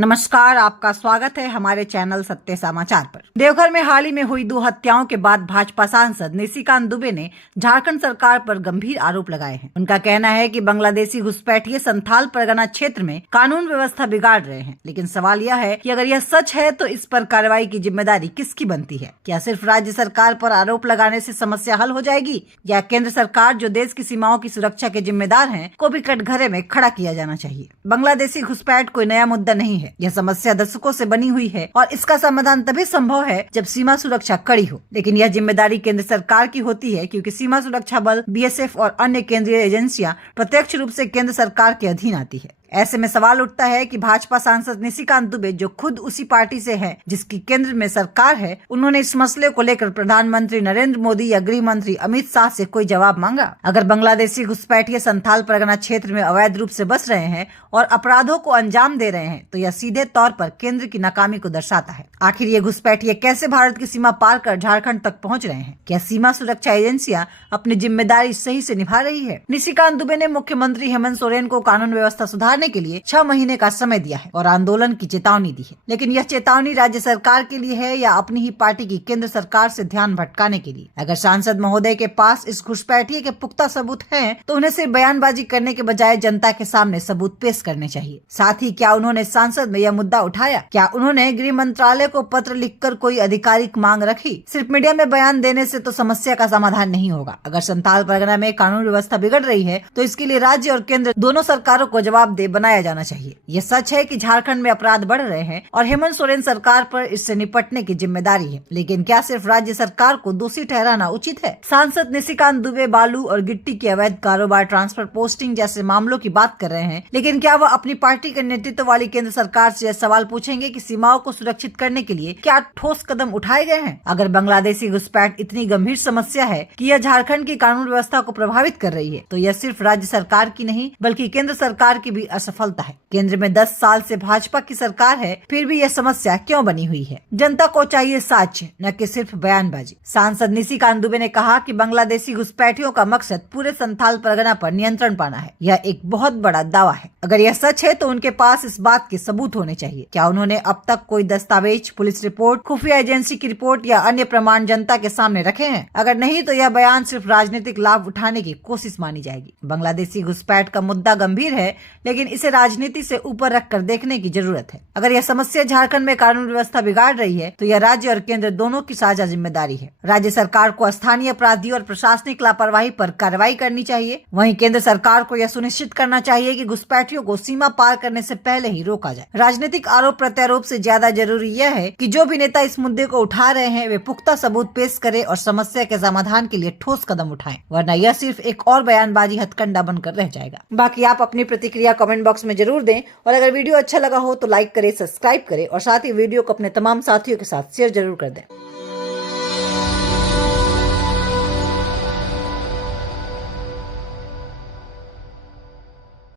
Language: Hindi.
नमस्कार, आपका स्वागत है हमारे चैनल सत्य समाचार पर। देवघर में हाल ही में हुई 2 हत्याओं के बाद भाजपा सांसद निशिकांत दुबे ने झारखंड सरकार पर गंभीर आरोप लगाए हैं। उनका कहना है कि बांग्लादेशी घुसपैठिए संथाल परगना क्षेत्र में कानून व्यवस्था बिगाड़ रहे हैं। लेकिन सवाल यह है कि अगर यह सच है तो इस पर कार्रवाई की जिम्मेदारी किसकी बनती है? क्या सिर्फ राज्य सरकार पर आरोप लगाने से समस्या हल हो जाएगी, या केंद्र सरकार जो देश की सीमाओं की सुरक्षा के जिम्मेदार है को भी कटघरे में खड़ा किया जाना चाहिए? बांग्लादेशी घुसपैठ कोई नया मुद्दा नहीं है। यह समस्या दशकों से बनी हुई है और इसका समाधान तभी संभव है जब सीमा सुरक्षा कड़ी हो। लेकिन यह जिम्मेदारी केंद्र सरकार की होती है, क्योंकि सीमा सुरक्षा बल, बीएसएफ और अन्य केंद्रीय एजेंसियां प्रत्यक्ष रूप से केंद्र सरकार के अधीन आती है। ऐसे में सवाल उठता है कि भाजपा सांसद निशिकांत दुबे, जो खुद उसी पार्टी से हैं जिसकी केंद्र में सरकार है, उन्होंने इस मसले को लेकर प्रधानमंत्री नरेंद्र मोदी या गृह मंत्री अमित शाह से कोई जवाब मांगा? अगर बांग्लादेशी घुसपैठिए संथाल परगना क्षेत्र में अवैध रूप से बस रहे हैं और अपराधों को अंजाम दे रहे हैं, तो यह सीधे तौर पर केंद्र की नाकामी को दर्शाता है। आखिर ये घुसपैठिए कैसे भारत की सीमा पार कर झारखंड तक पहुँच रहे हैं? क्या सीमा सुरक्षा एजेंसियां अपनी जिम्मेदारी सही से निभा रही है? निशिकांत दुबे ने मुख्यमंत्री हेमंत सोरेन को कानून व्यवस्था सुधारने के लिए 6 महीने का समय दिया है और आंदोलन की चेतावनी दी है। लेकिन यह चेतावनी राज्य सरकार के लिए है या अपनी ही पार्टी की केंद्र सरकार से ध्यान भटकाने के लिए? अगर सांसद महोदय के पास इस घुसपैठिए के पुख्ता सबूत हैं, तो उन्हें सिर्फ बयानबाजी करने के बजाय जनता के सामने सबूत पेश करने चाहिए। साथ ही क्या उन्होंने संसद में यह मुद्दा उठाया? क्या उन्होंने गृह मंत्रालय को पत्र लिखकर कोई आधिकारिक मांग रखी? सिर्फ मीडिया में बयान देने से तो समस्या का समाधान नहीं होगा। अगर संथाल परगना में कानून व्यवस्था बिगड़ रही है, तो इसके लिए राज्य और केंद्र दोनों सरकारों को जवाबदेह बनाया जाना चाहिए। ये सच है कि झारखंड में अपराध बढ़ रहे हैं और हेमंत सोरेन सरकार पर इससे निपटने की जिम्मेदारी है। लेकिन क्या सिर्फ राज्य सरकार को दोषी ठहराना उचित है? सांसद निशिकांत दुबे बालू और गिट्टी के अवैध कारोबार, ट्रांसफर पोस्टिंग जैसे मामलों की बात कर रहे हैं, लेकिन क्या वह अपनी पार्टी के नेतृत्व वाली केंद्र सरकार से यह सवाल पूछेंगे कि सीमाओं को सुरक्षित करने के लिए क्या ठोस कदम उठाए गए हैं? अगर बांग्लादेशी घुसपैठ इतनी गंभीर समस्या है कि यह झारखंड की कानून व्यवस्था को प्रभावित कर रही है, तो यह सिर्फ राज्य सरकार की नहीं बल्कि केंद्र सरकार की भी असफलता है। केंद्र में 10 साल से भाजपा की सरकार है, फिर भी यह समस्या क्यों बनी हुई है? जनता को चाहिए साक्ष्य, न कि सिर्फ बयानबाजी। सांसद निशिकांत दुबे ने कहा कि बांग्लादेशी घुसपैठियों का मकसद पूरे संथाल परगना पर नियंत्रण पाना है। यह एक बहुत बड़ा दावा है। अगर यह सच है तो उनके पास इस बात के सबूत होने चाहिए। क्या उन्होंने अब तक कोई दस्तावेज, पुलिस रिपोर्ट, खुफिया एजेंसी की रिपोर्ट या अन्य प्रमाण जनता के सामने रखे हैं? अगर नहीं, तो यह बयान सिर्फ राजनीतिक लाभ उठाने की कोशिश मानी जाएगी। बांग्लादेशी घुसपैठ का मुद्दा गंभीर है, लेकिन इसे राजनीति से ऊपर रखकर देखने की जरूरत है। अगर यह समस्या झारखंड में कानून व्यवस्था बिगाड़ रही है, तो यह राज्य और केंद्र दोनों की साझा जिम्मेदारी है। राज्य सरकार को स्थानीय अपराधियों और प्रशासनिक लापरवाही पर कार्रवाई करनी चाहिए। वहीं केंद्र सरकार को यह सुनिश्चित करना चाहिए कि घुसपैठियों को सीमा पार करने से पहले ही रोका जाए। राजनीतिक आरोप प्रत्यारोप से ज्यादा जरूरी यह है कि जो भी नेता इस मुद्दे को उठा रहे हैं, वे पुख्ता सबूत पेश करे और समस्या के समाधान के लिए ठोस कदम उठाएं, वरना यह सिर्फ एक और बयानबाजी हथकंडा बनकर रह जाएगा। बाकी आप अपनी प्रतिक्रिया कमेंट बॉक्स में जरूर दें, और अगर वीडियो अच्छा लगा हो तो लाइक करें, सब्सक्राइब करें और साथ ही वीडियो को अपने तमाम साथियों के साथ शेयर जरूर कर दें।